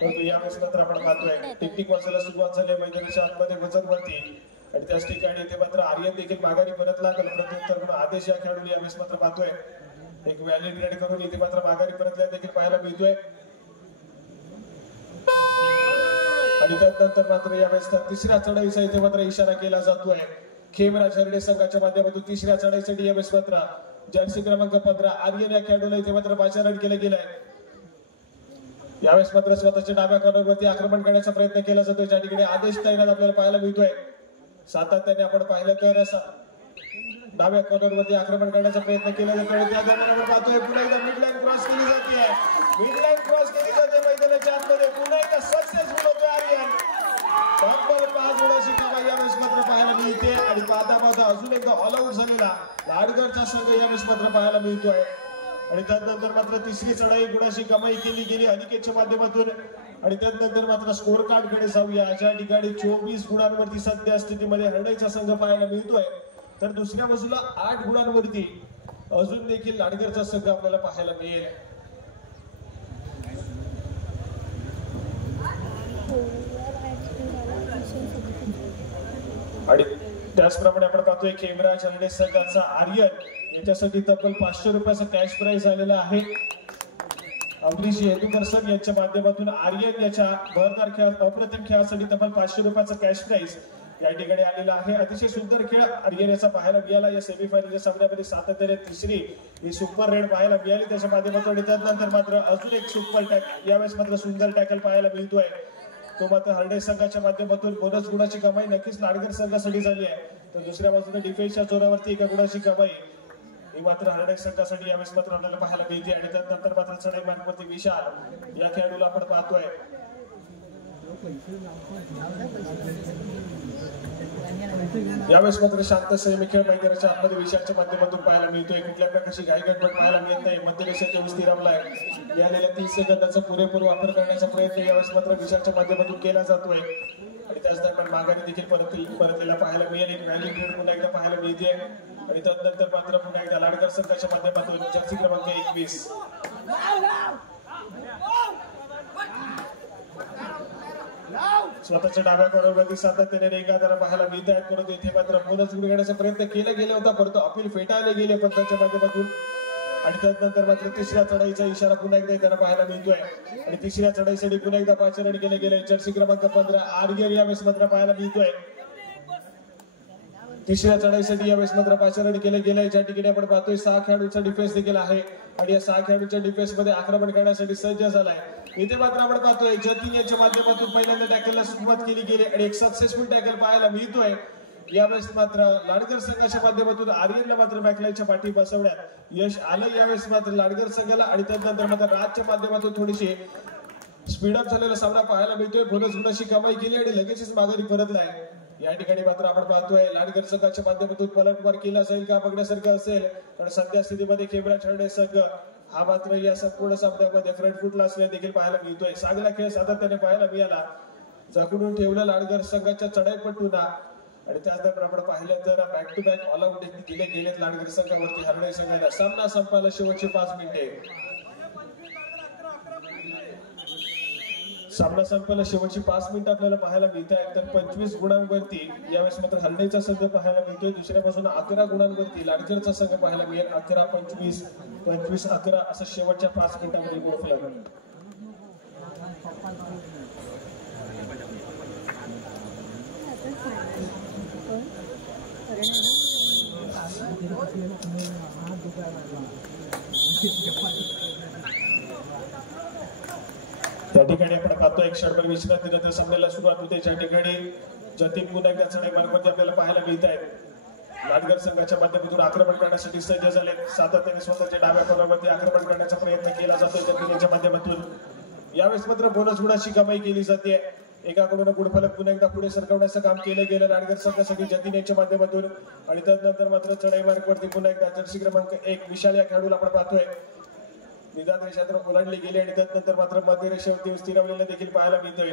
परंतु यावेळेस मात्र आपण पाहतोय टेक्निक वाचायला सुरुवात झाली मैदानाच्या आतमध्ये वजनवरती आणि त्याच ठिकाणी ते मात्र आर्यन देखील माघारी परतला. प्रत्युत्तर आदेश या खेळाडूला यावेळेस मात्र पाहतोय एक व्हॅलिड रेड करून इथे मात्र माघारी परतल्या देखील पाहायला मिळतोय. आणि त्यानंतर मात्र यावेळेस तिसऱ्या चढाईचा इथे मात्र इशारा केला जातोय. खेमराज हरणे संघाच्या माध्यमातून तिसऱ्या चढाईसाठी यावेळेस मात्र जर्सी क्रमांक 15 आर्यन या खेळाडूला इथे मात्र पाचारण केलं गेलंय. यावेळेस मात्र स्वतःच्या डाव्या कॉर्नरवरती आक्रमण करण्याचा प्रयत्न केला जातोय ज्या ठिकाणी आदेश तैनात आपल्याला पाहायला मिळतोय. सातत्याने आपण पाहिलं तर डाव्या कॉर्नरवरती आक्रमण करण्याचा प्रयत्न केला जातोय. त्या दरम्यान आपण पाहतोय पुन्हा एकदा मिडलाईन क्रॉस केली जाते. मिडलाईन क्रॉस केली जाते मैदानाच्या आतमध्ये. पुन्हा एकदा सक्सेसफुल होतोय आर्यन. तब्बल 5 गुणाची कमाई यावेळेस मात्र पाहायला मिळते. आणि पाहता अजून एकदा ऑल आउट झालेला लाडगरचा संघ यावेळेस मात्र पाहायला मिळतोय. आणि त्यानंतर मात्र तिसरी चढाई गुणाची कमाई केली गेली अनिकेतच्या माध्यमातून. आणि त्यानंतर मात्र स्कोर कार्ड कडे जाऊया. ज्या ठिकाणी 24 गुणांवरती सध्या स्थितीमध्ये हरणेचा संघ पाहायला मिळतोय तर दुसऱ्या बाजूला 8 गुणांवरती अजून देखील लाडगरचा संघ आपल्याला पाहायला मिळेल. आणि त्याचप्रमाणे आपण पाहतोय खेमराज हरणे संघाचा आर्यन याच्यासाठी तब्बल 500 रुपयाचा कॅश प्राइज आलेला आहे. अमरीश येदुकर सर यांच्या माध्यमातून आर्यन याच्या बहरदार खेळ अप्रतिम खेळासाठी तब्बल 500 रुपयाचा कॅश प्राइज या ठिकाणी आलेला आहे. अतिशय सुंदर खेळ आर्यन याचा पाहायला मिळाला. या सेमीफायनलच्या सामन्यामध्ये सातत्याने तिसरी ही सुपर रेड पाहायला मिळाली त्याच्या माध्यमातून. आणि त्यानंतर मात्र अजून एक सुपर टॅकल यावेळेस मात्र सुंदर टॅकल पाहायला मिळतोय. तो मात्र हरणे संघाच्या माध्यमातून बोनस गुणाची कमाई नक्कीच लाडगर संघासाठी झाली आहे. तर दुसऱ्या बाजूने डिफेन्सच्या जोरावरती एका गुणाची कमाई ही मात्र हरणे संघासाठी यावेळेस मात्र आपल्याला पाहायला मिळते. आणि त्यानंतर मात्र चढाई मार्कवरती विशाल या खेळाडूला आपण पाहतोय यावेळेस मात्र शांत संयमी खेळ मैदानाच्या आतमध्ये विशालच्या माध्यमातून पाहायला मिळतोय. कुठल्या प्रकारची घाई गडबड पाहायला मिळत नाही. मध्यरेषेच्या कुस्ती रमलाय. यालेल्या 30 सेकंदाचा पुरेपूर वापर करण्याचा प्रयत्न यावेळेस मात्र विशालच्या माध्यमातून केला जातोय. आणि त्याच दरम्यान माघारी देखील परतलेला पाहायला मिळेल. एक व्हॅली ग्रेड पुन्हा एकदा पाहायला मिळते. आणि त्यानंतर मात्र पुन्हा एकदा लाडगर संघाच्या माध्यमातून जर्सी क्रमांक 21 Now! स्वतःच्या डाव्या कॉर्नरवरती सातत्याने रेंगाळताना पाहायला मिळत आहेत, परंतु इथे मात्र बोनस गुण घेण्याचा प्रयत्न केला गेला होता, परंतु अपील फेटाळले गेले पंचाच्या माध्यमातून. आणि त्यानंतर मात्र तिसऱ्या चढाईचा इशारा पुन्हा एकदा त्यांना पाहायला मिळतोय आणि तिसऱ्या चढाईसाठी पुन्हा एकदा पाचारण केले गेले. जर्सी क्रमांक 15 आर्यन यावेळेस मात्र पाहायला मिळतोय. तिसऱ्या चढाईसाठी यावेळेस मात्र पाचारण केले गेले. ज्या ठिकाणी आपण पाहतोय 6 खेळाडूंचा डिफेन्स देखील आहे आणि या 6 खेळाडूंच्या डिफेन्स मध्ये आक्रमण करण्यासाठी सज्ज झालाय. इथे मात्र आपण पाहतोय जतीन यांच्या माध्यमातून पहिल्यांदा टॅकलला सुरुवात केली गेली आणि एक सक्सेसफुल टॅकल पाहायला मिळतोय. यावेळेस मात्र लाडगर संघाच्या माध्यमातून आर्यनला मात्र बॅकलाईनच्या पाठी बसवण्यात यश आलं यावेळेस मात्र लाडगर संघाला. आणि त्यानंतर मात्र राजच्या माध्यमातून थोडीशी स्पीडअप झालेला सामना पाहायला मिळतोय. बोनस गुणाची कमाई केली आणि लगेचच माघारी परतलाय. या ठिकाणी मात्र आपण पाहतोय लाडगर संघाच्या माध्यमातून पलटवार केला जाईल का बघण्यासारखं असेल, कारण सध्या स्थितीमध्ये खेमराज हरणे संघ हा मात्र या संपूर्ण सामन्यामध्ये फ्रंट फुटला असल्याने देखील पाहायला मिळतोय. चांगला खेळ सातत्याने पाहायला मिळाला, जखडून ठेवलं लाडगर संघाच्या चढाईपटूंना. आणि त्याच दरम्यान आपण पाहिलं तर back to back all out दिले गेलेत लाडगर संघावरती हरणे संघाला. सामना संपायला शेवटचे 5 मिनिटे. सामना संपायला शेवटची 5 मिनिटं आपल्याला पाहायला मिळत आहेत. तर 25 गुणांवरती यावेळेस मात्र हरणेचा संघ पाहायला मिळतोय. दुसऱ्या बाजूला 11 गुणांवरती लाडगरचा संघ पाहायला मिळेल. 11-25 25-11 असं शेवटच्या 5 मिनिटांमध्ये गोल फलक. त्या ठिकाणी आपण पाहतो एक क्षणभर विश्रांतीनंतर सामन्याला सुरुवात होते. ज्या ठिकाणी जतीन पुन्हा एकदा चढाई मार्गावरती आपल्याला पाहायला मिळत आहे. लाडगर संघाच्या माध्यमातून आक्रमण करण्यासाठी सज्ज झाले. सातत्याने स्वतःच्या डाव्या कॉर्नरवरती आक्रमण करण्याचा प्रयत्न केला जातो जतीनच्या माध्यमातून. यावेळेस मात्र बोनस गुणाची कमाई केली जाते. एकाकडून गुणफलक पुन्हा एकदा पुढे सरकवण्याचं काम केलं गेलं लाडगर संघासाठी जतीन यांच्या माध्यमातून. आणि त्यानंतर मात्र चढाई मार्गावरती पुन्हा एकदा जर्सी क्रमांक 1 विशाल या खेळाडूला आपण पाहतोय निदान रेषात ओलांडली गेली आणि त्यानंतर मात्र मध्य रेषेवरती स्थिरावलेलं देखील पाहायला मिळतोय.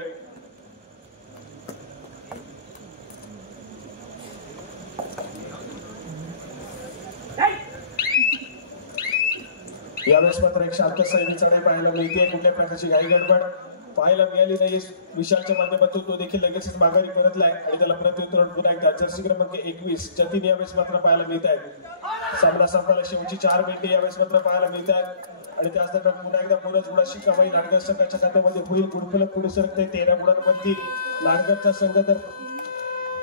यावेळेस मात्र एक शांत सैनिक चढाई पाहायला मिळते. कुठल्या प्रकारची घाई गडबड पाहायला मिळाली नाही. विशालच्या माध्यमातून तो देखील लगेचच माघारी परतलाय आणि त्याला प्रत्युत्तर पुन्हा एकदा जर्सी क्रमांक 21 जतीन यावेळेस मात्र पाहायला मिळत आहेत. सामना संपायला शेवटची 4 मिनिटे यावेळेस मात्र पाहायला मिळत आहेत. आणि त्याच दरम्यान पुन्हा एकदा बोनस गुणाची कमाई लाडगर संघाच्या खात्यामध्ये होईल. गुणफलक पुढे सरकते 13 गुणांवरती लाडगरचा संघ तर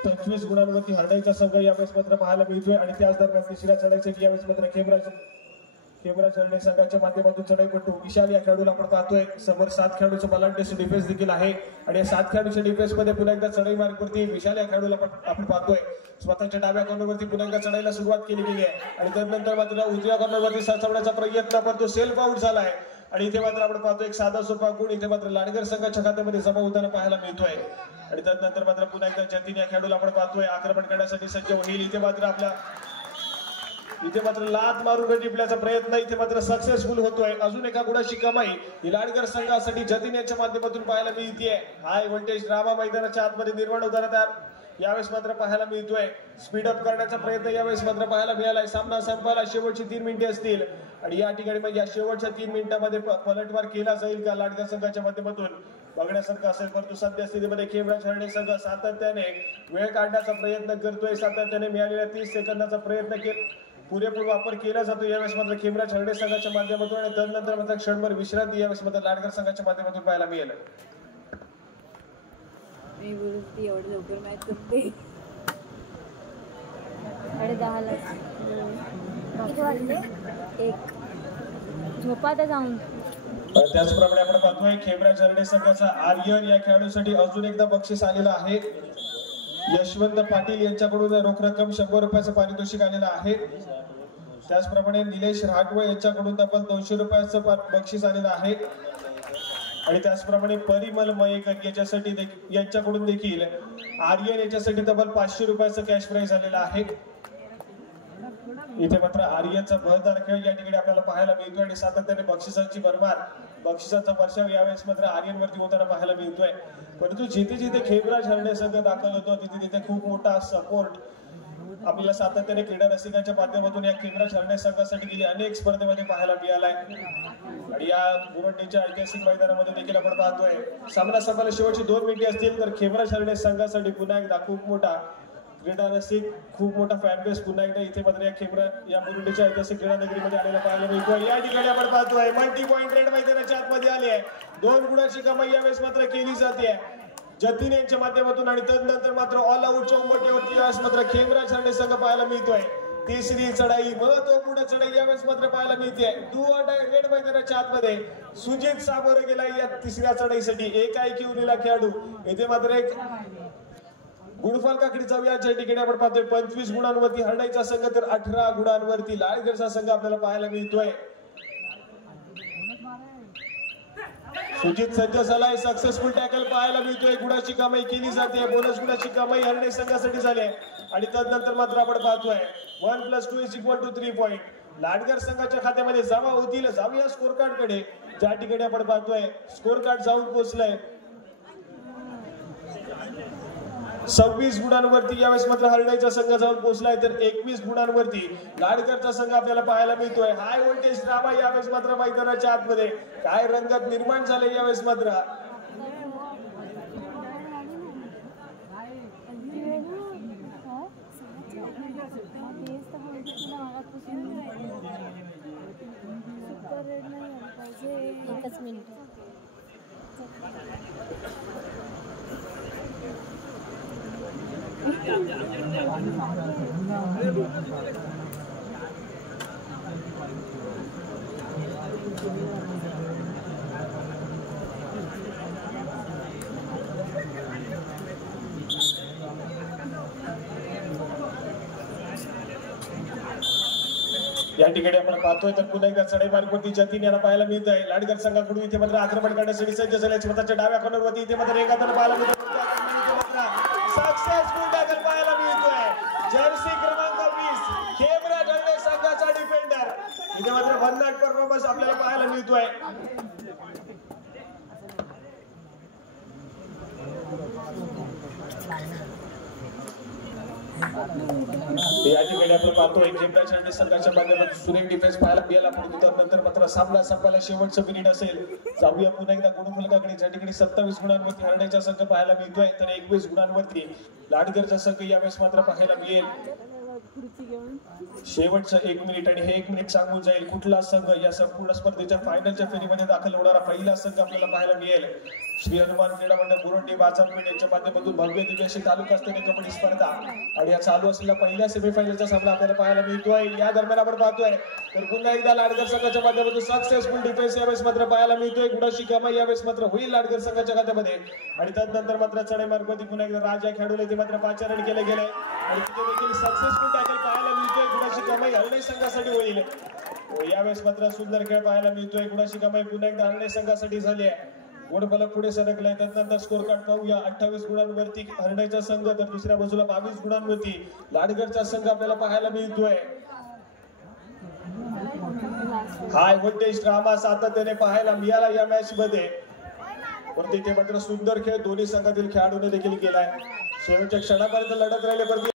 25 गुणांवरती हरण्याचा संघ यावेळेस मात्र पाहायला मिळतोय. आणि त्याच दरम्यान तिसऱ्या चढाईसाठी यावेळेस मात्र खेमराज हरणे संघाच्या माध्यमातून चढाईपटू विशाल या खेळाडूला आपण पाहतोय. समोर 7 खेळाडूचं बलाढ्य डिफेन्स देखील आहे आणि या 7 खेळाडूच्या डिफेन्स मध्ये पुन्हा एकदा चढाई मार्गावरती विशाल या खेळाडूला आपण पाहतोय. स्वतःच्या डाव्या कॉर्नरवरती पुन्हा एकदा चढाईला सुरुवात केली गेली आहे आणि त्यानंतर मात्र उजव्या कॉर्नरवरती सरचवण्याचा प्रयत्न परंतु सेल्फ आउट झालाय. आणि इथे मात्र आपण पाहतो एक साधा सोपा गुण इथे मात्र लाडगर संघाच्या खात्यामध्ये जमा होताना पाहायला मिळतोय. आणि त्यानंतर मात्र पुन्हा एकदा जतीन या खेळाडूला आपण पाहतोय आक्रमण करण्यासाठी सज्ज होईल. इथे मात्र लात मारून टिपल्याचा प्रयत्न इथे मात्र सक्सेसफुल होतोय. अजून एका गुणाची कमाई ही लाडगर संघासाठी जतीन यांच्या माध्यमातून पाहायला मिळतेय. हाय व्होल्टेज ड्रामा मैदानाच्या आतमध्ये निर्माण होताना त्यात यावेळेस मात्र पाहायला मिळतोय. स्पीडअप करण्याचा प्रयत्न यावेळेस मात्र पाहायला मिळालाय. सामना संपायला शेवटची 3 मिनिटे असतील आणि या ठिकाणी मग या शेवटच्या 3 मिनिटांमध्ये पलटवार केला जाईल का लाडगर संघाच्या माध्यमातून बघण्यासारखं असेल. परंतु सध्या स्थितीमध्ये खेमराज हरणे संघ सातत्याने वेळ काढण्याचा प्रयत्न करतोय. सातत्याने मिळालेल्या 30 सेकंदाचा प्रयत्न पुरेपूर वापर केला जातो यावेळेस मात्र खेमराज हरणे संघाच्या माध्यमातून. आणि त्यानंतर मात्र क्षणभर विश्रांती यावेळेस मात्र लाडगर संघाच्या माध्यमातून पाहायला मिळेल. मी बोलते एवढं लवकर मॅच करते 10:30 किती वाजले 1 झोपात जाऊन. त्याचप्रमाणे आपण पाहतोय खेमराज हरणे संघाचा आर्यन या खेळाडूसाठी अजून एकदा बक्षीस आलेलं आहे. यशवंत पाटील यांच्याकडून रोख रक्कम 100 रुपयाचं पारितोषिक आलेलं आहे. त्याचप्रमाणे निलेश राठवळ यांच्याकडून तब्बल 200 रुपयाचं बक्षीस आलेलं आहे. आणि त्याचप्रमाणे परिमल मयेकर यांच्याकडून देखील आर्यन याच्यासाठी तब्बल 500 रुपयाचं कॅश प्राइज आलेलं आहे. इथे मात्र आर्यनचा बहरदार खेळ या ठिकाणी आपल्याला पाहायला मिळतोय आणि सातत्याने बक्षिसांची भरमार बक्षिसाचा वर्षाव यावेळेस मात्र आर्यनवरती होताना पाहायला मिळतोय. परंतु जिथे जिथे खेमराज हरणे संघ दाखल होतो तिथे तिथे खूप मोठा सपोर्ट आपल्याला सातत्याने क्रीडा रसिकांच्या माध्यमातून या खेमराज हरणे संघासाठी गेली अनेक स्पर्धेमध्ये पाहायला मिळालाय आणि या बुरंडीच्या ऐतिहासिक मैदानामध्ये देखील आपण पाहतोय सामना संपायला शेवटची 2 मिनिटे असतील तर खेमराज हरणे संघासाठी पुन्हा एकदा खूप मोठा क्रीडा रसिक खूप मोठा फॅन बेस पुन्हा एकदा इथे मात्र या बुरुंडीच्या ऐतिहासिक क्रीडा नगरीमध्ये आलेला पाहायला मिळतो. या ठिकाणी आपण पाहतोय मल्टी पॉइंट रेड मैदानाच्या आतमध्ये आली आहे. 2 गुणाची कमाई यावेळेस मात्र केली जाते जतीन यांच्या माध्यमातून आणि तदनंतर मात्र ऑल आउट चौंबटीवरती यावेळेस मात्र खेमराज हरणे संघ पाहायला मिळतोय. तिसरी चढाई महत्वपूर्ण चढाई यावेळेस मात्र पाहायला मिळते. रेड मैदानाच्या आतमध्ये सुजित साबोरे गेला या तिसऱ्या चढाईसाठी. एकाएकी उरलेला खेळाडू येथे मात्र एक गुणफल काकडी जाऊया ज्या ठिकाणी आपण पाहतोय 25 गुणांवरती हरणाईचा संघ तर 18 गुणांवरती लाडगडचा संघ आपल्याला पाहायला मिळतोय. सुजित सज्ज झालाय. सक्सेसफुल टॅकल पाहायला मिळतोय. गुणाची कमाई केली जाते. बोनस गुणाची कमाई हरणे संघासाठी झाली आणि तदनंतर मात्र आपण पाहतोय 1+2 = 3 पॉइंट लाडगर संघाच्या खात्यामध्ये जमा होतील. जाऊया स्कोर कार्ड कडे ज्या ठिकाणी आपण पाहतोय स्कोर कार्ड जाऊन पोहोचलंय 26 गुणांवरती यावेळेस मात्र हरणाईचा संघ जाऊन पोहोचलाय तर 21 गुणांवरती लाडगडचा संघ आपल्याला पाहायला मिळतोय. हाय व्होल्टेज ड्रामा यावेळेस मात्र मैदानाच्या आतमध्ये काय रंगत निर्माण झाले यावेळेस मात्र एकच मिनिट या ठिकाणी आपण पाहतोय तर पुन्हा एकदा चढाई मार्गावरती जतीन याला पाहायला मिळत आहे. लाडगर संघाकडून इथे मात्र आक्रमण करण्यासाठी सज्ज झाले. स्वतःच्या डाव्या कॉर्नरवरती इथे मात्र एकादन पाहायला मिळतो. सक्सेसफुल टॅकल पाहायला मिळतोय. जर्सी क्रमांक 20 खेमराज हरणे संघाचा डिफेंडर इथे मात्र भन्नाट परफॉर्मन्स आपल्याला पाहायला मिळतोय. या ठिकाणी आपण पाहतोय खेमराज हरणे संघाच्या माध्यमातून सुरेख डिफेन्स पाहायला मिळाला परंतु त्यानंतर मात्र सामना संपायला शेवटचं मिनिट असेल. जाऊया पुन्हा एकदा गुणफलकाकडे ज्या ठिकाणी 27 गुणांवरती हरण्याचा संघ पाहायला मिळतोय तर 21 गुणांवरती लाडगरचा संघ यावेळेस मात्र पाहायला मिळेल. शेवटचं 1 मिनिट आणि हे 1 मिनिट सांगून जाईल कुठला संघ या संपूर्ण स्पर्धेच्या फायनलच्या फेरीमध्ये दाखल होणारा पहिला संघ आपल्याला पाहायला मिळेल. श्री हनुमान क्रीडा मंडळ बुरुंडी बाजारपेठ यांच्या माध्यमातून भव्य दिव्य अशी तालुकास्तरीय कबड्डी स्पर्धा आणि या चालू असलेल्या पहिल्या सेमीफायनलचा सामना आपल्याला पाहायला मिळतोय. या दरम्यान आपण पाहतोय तर पुन्हा एकदा लाडगर संघाच्या माध्यमातून सक्सेसफुल डिफेन्स यावेळेस मात्र पाहायला मिळतोय. गुणाची कमाई यावेळेस मात्र होईल लाडगर संघाच्या खात्यामध्ये आणि त्यानंतर मात्र चढाई मार्गावरती पुन्हा एकदा राजा खेळाडूला ते मात्र 5 रन केले गेले आणि तिथे देखील सक्सेसफुल टॅकल पाहायला मिळतोय. गुणाची कमाई हरणे संघासाठी होईल. यावेळेस मात्र सुंदर खेळ पाहायला मिळतोय. गुणाची कमाई पुन्हा एकदा हरणे संघासाठी झाली आहे. गुणफलक पुढे सरकलाय. त्यानंतर स्कोर कार्ड पाहूया 28 गुणांवरती हरण्याचा संघ तर दुसऱ्या बाजूला 22 गुणांवरती लाडगडचा संघ आपल्याला पाहायला मिळतोय. हाय व्होल्टेज ड्रामा सातत्याने पाहायला मिळाला या मॅच मध्ये परंतु इथे मात्र सुंदर खेळ दोन्ही संघातील खेळाडूंनी देखील केलाय. शेवटच्या क्षणापर्यंत लढत राहिले परंतु